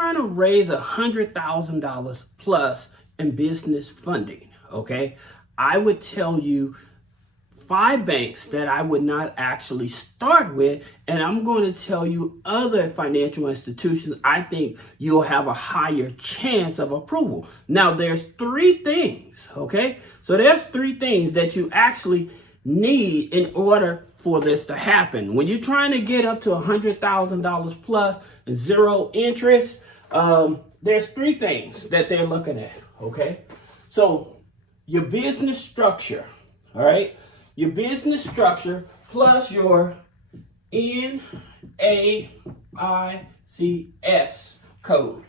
trying to raise $100,000 plus in business funding, okay, I would tell you 5 banks that I would not actually start with, and I'm going to tell you other financial institutions I think you'll have a higher chance of approval. Now, there's 3 things, okay? So there's 3 things that you actually need in order for this to happen. When you're trying to get up to $100,000 plus and 0 interest, there's 3 things that they're looking at, okay? So your business structure, all right? Your business structure plus your NAICS code,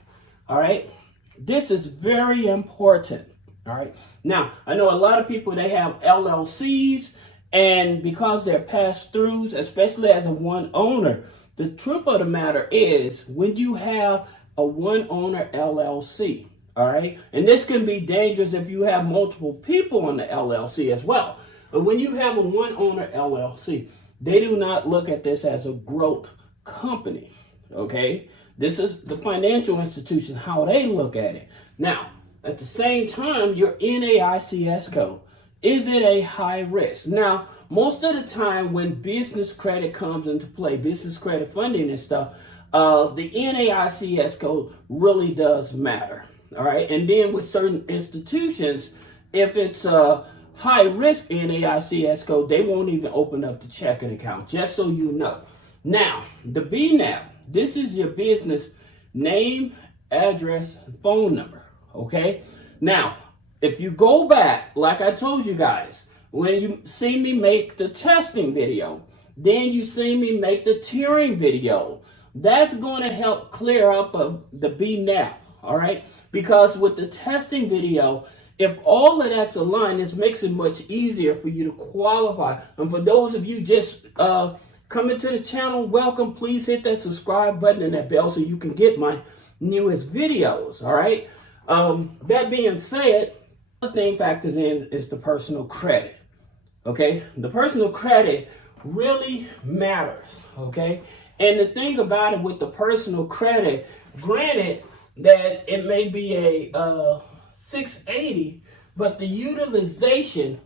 all right? This is very important, all right? Now, I know a lot of people, they have LLCs, and because they're pass-throughs, especially as a one owner, the truth of the matter is when you have a one-owner LLC, all right? And this can be dangerous if you have multiple people on the LLC as well. But when you have a one-owner LLC, they do not look at this as a growth company, okay? This is the financial institution, how they look at it. Now, at the same time, your NAICS code, is it a high risk? Now, most of the time when business credit comes into play, business credit funding and stuff, the NAICS code really does matter, all right? And then with certain institutions, if it's a high risk NAICS code, they won't even open up the checking account, just so you know. Now, the BNAP, this is your business name, address, and phone number, okay? Now, if you go back, like I told you guys, when you see me make the testing video, then you see me make the tiering video, that's going to help clear up the BNAP, all right? Because with the testing video, if all of that's aligned, it makes it much easier for you to qualify. And for those of you just coming to the channel, welcome. Please hit that subscribe button and that bell so you can get my newest videos, all right? That being said, the thing factors in is the personal credit, okay? The personal credit really matters, okay? And the thing about it with the personal credit, granted that it may be a 680, but the utilization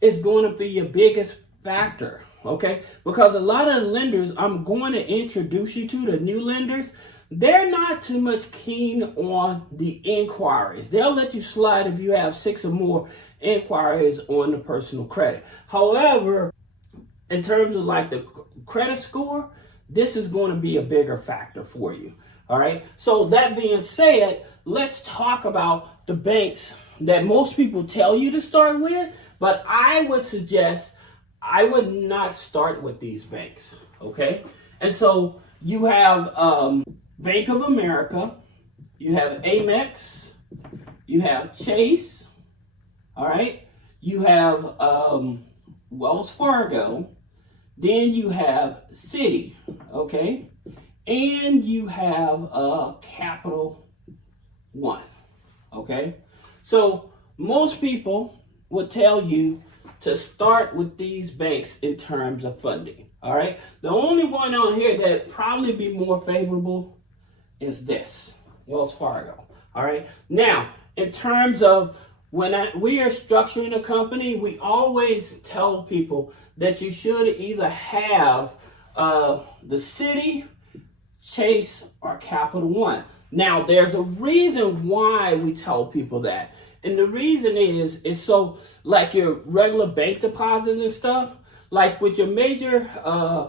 is going to be your biggest factor, okay? Because a lot of the lenders I'm going to introduce you to, the new lenders, they're not too much keen on the inquiries. They'll let you slide if you have 6 or more inquiries on the personal credit. However, in terms of like the credit score, this is going to be a bigger factor for you, all right? So that being said, let's talk about the banks that most people tell you to start with, but I would suggest I would not start with these banks, okay? And so you have Bank of America, you have Amex, you have Chase, all right? You have Wells Fargo, then you have Citi, okay? And you have Capital One, okay? So most people would tell you to start with these banks in terms of funding, all right? The only one on here that probably be more favorable is this, Wells Fargo, all right? Now, in terms of when we are structuring a company, we always tell people that you should either have the Citi, Chase, or Capital One. Now, there's a reason why we tell people that. And the reason is so like your regular bank deposits and stuff, like with your major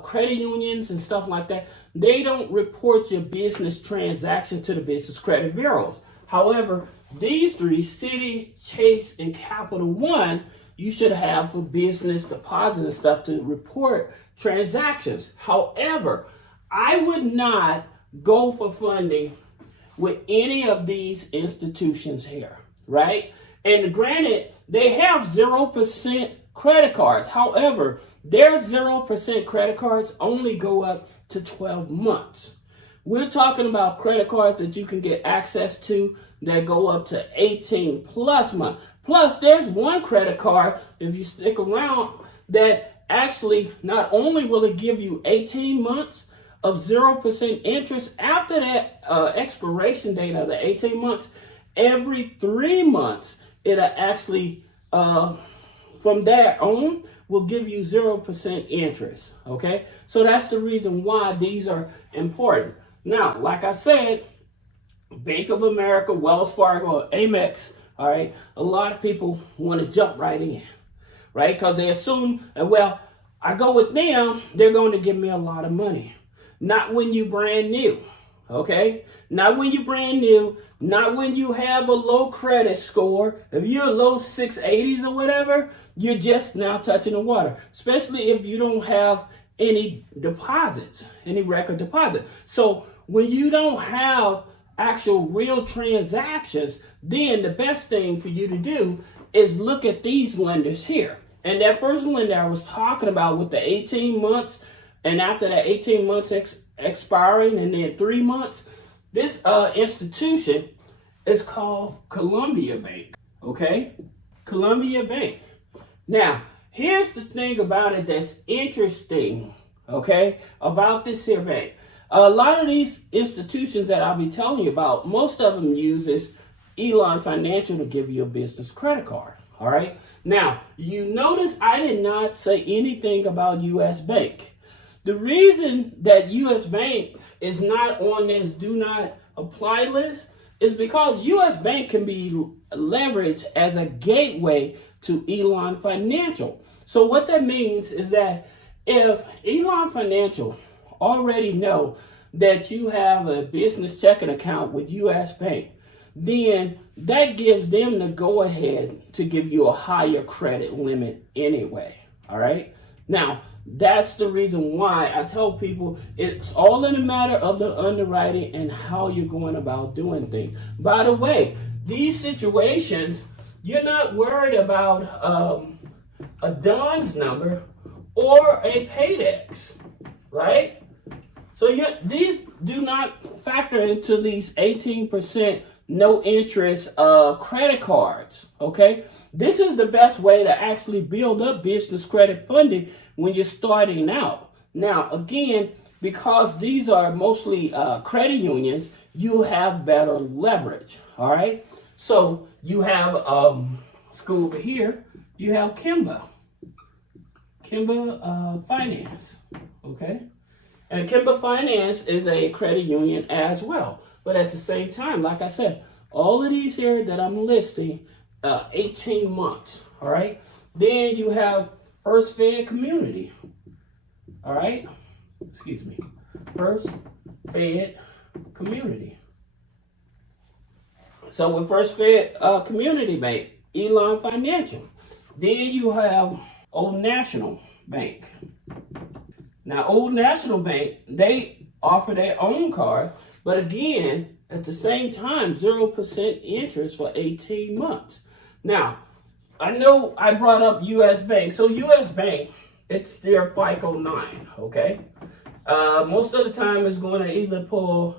credit unions and stuff like that, they don't report your business transactions to the business credit bureaus. However, these 3, Citi, Chase, and Capital One, you should have for business deposits and stuff to report transactions. However, I would not go for funding with any of these institutions here, right? And granted, they have 0% credit cards. However, their 0% credit cards only go up to 12 months. We're talking about credit cards that you can get access to that go up to 18 plus months. Plus, there's one credit card, if you stick around, that actually not only will it give you 18 months of 0% interest after that expiration date of the 18 months. Every 3 months, it'll actually, from there on, will give you 0% interest, okay? So that's the reason why these are important. Now, like I said, Bank of America, Wells Fargo, Amex, all right, a lot of people want to jump right in, right? Because they assume, well, I go with them, they're going to give me a lot of money. Not when you brand new, okay? Not when you brand new, not when you have a low credit score. If you're low 680s or whatever, you're just now touching the water, especially if you don't have any deposits, any record deposits. So when you don't have actual real transactions, then the best thing for you to do is look at these lenders here. And that first lender I was talking about with the 18 months, and after that 18 months expiring and then 3 months, this institution is called Columbia Bank, okay? Columbia Bank. Now, here's the thing about it that's interesting, okay, about this here bank. A lot of these institutions that I'll be telling you about, most of them uses Elon Financial to give you a business credit card, all right? Now, you notice I did not say anything about U.S. Bank. The reason that U.S. Bank is not on this do not apply list is because U.S. Bank can be leveraged as a gateway to Elon Financial. So what that means is that if Elon Financial already know that you have a business checking account with U.S. Bank, then that gives them the go-ahead to give you a higher credit limit anyway, all right? Now, that's the reason why I tell people it's all in a matter of the underwriting and how you're going about doing things. By the way, these situations, you're not worried about a DUNS number or a PAYDEX, right? So these do not factor into these 18% no interest credit cards, okay? This is the best way to actually build up business credit funding when you're starting out. Now, again, because these are mostly credit unions, you have better leverage, all right? So you have, let's go over here, you have Kimba Finance, okay? And Kimba Finance is a credit union as well. But at the same time, like I said, all of these here that I'm listing, 18 months, all right? Then you have First Fed Community, all right? Excuse me. First Fed Community. So with First Fed Community Bank, Elon Financial. Then you have Old National Bank. Now, Old National Bank, they offer their own card, but again, at the same time, 0% interest for 18 months. Now, I know I brought up U.S. Bank. So U.S. Bank, it's their FICO 9, okay? Most of the time, it's going to either pull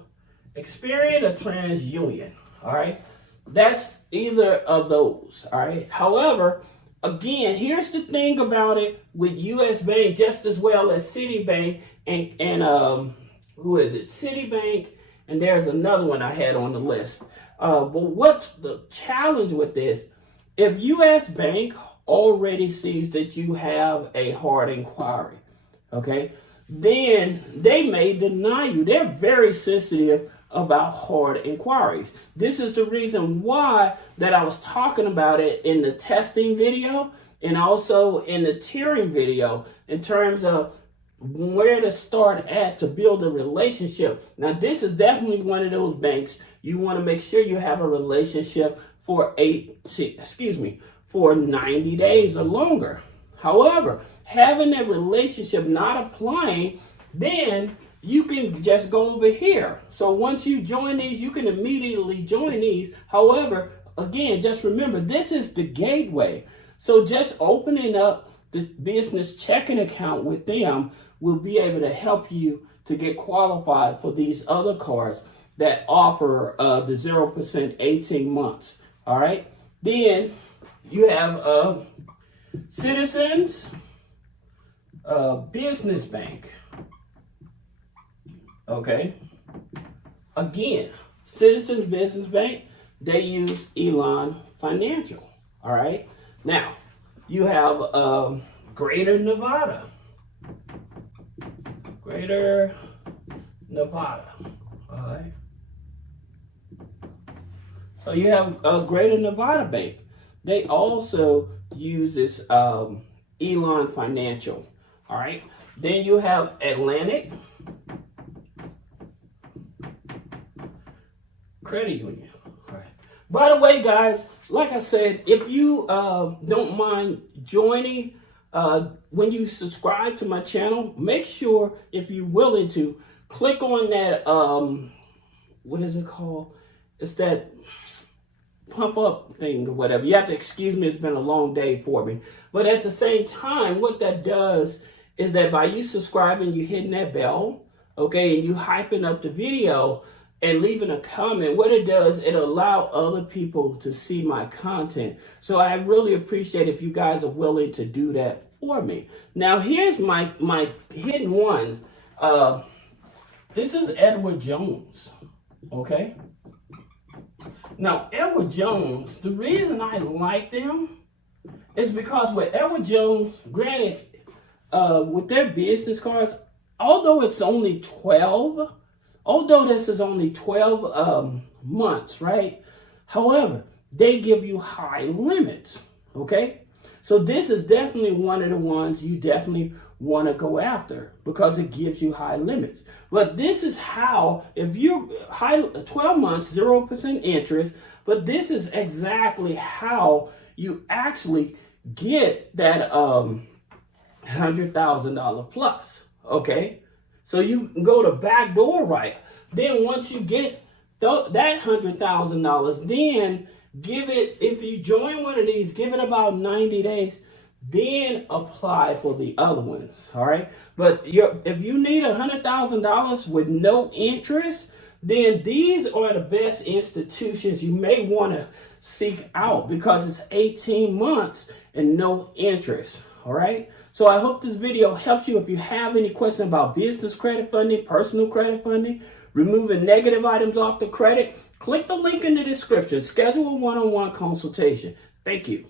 Experian or TransUnion, all right? That's either of those, all right? However, again, here's the thing about it with U.S. Bank, just as well as Citibank and who is it? Citibank, and there's another one I had on the list. But what's the challenge with this? If U.S. Bank already sees that you have a hard inquiry, okay, then they may deny you. They're very sensitive about hard inquiries. This is the reason why that I was talking about it in the testing video and also in the tiering video in terms of where to start at to build a relationship. Now, this is definitely one of those banks you want to make sure you have a relationship for 90 days or longer. However, having that relationship not applying, then you can just go over here. So once you join these, you can immediately join these. However, again, just remember, this is the gateway. So just opening up the business checking account with them will be able to help you to get qualified for these other cards that offer the 0% 18 months. All right. Then you have Citizens Business Bank. Okay. Again, Citizens Business Bank, they use Elon Financial. All right. Now, you have Greater Nevada. Greater Nevada. All right. So you have Greater Nevada Bank. They also use this Elon Financial. All right. Then you have Atlantic Credit Union. All right. By the way, guys, like I said, if you don't mind joining, when you subscribe to my channel, make sure, if you're willing to, click on that, what is it called? It's that pump up thing or whatever. You have to excuse me, it's been a long day for me. But at the same time, what that does is that by you subscribing, you hitting that bell, okay, and you hyping up the video and leaving a comment, what it does, it allows other people to see my content. So I really appreciate if you guys are willing to do that for me. Now here's my hidden one. This is Edward Jones, okay? Now Edward Jones, the reason I like them is because with Edward Jones, granted, with their business cards, although this is only 12 months, right? However, they give you high limits, okay? So this is definitely one of the ones you definitely want to go after because it gives you high limits. But this is how, if you're 12 months, 0% interest, but this is exactly how you actually get that $100,000 plus, okay? So you can go to backdoor right. Then once you get that $100,000, then give it, if you join one of these, give it about 90 days, then apply for the other ones, all right? But if you need $100,000 with no interest, then these are the best institutions you may want to seek out because it's 18 months and no interest, all right? So I hope this video helps you. If you have any questions about business credit funding, personal credit funding, removing negative items off the credit, click the link in the description. Schedule a one-on-one consultation. Thank you.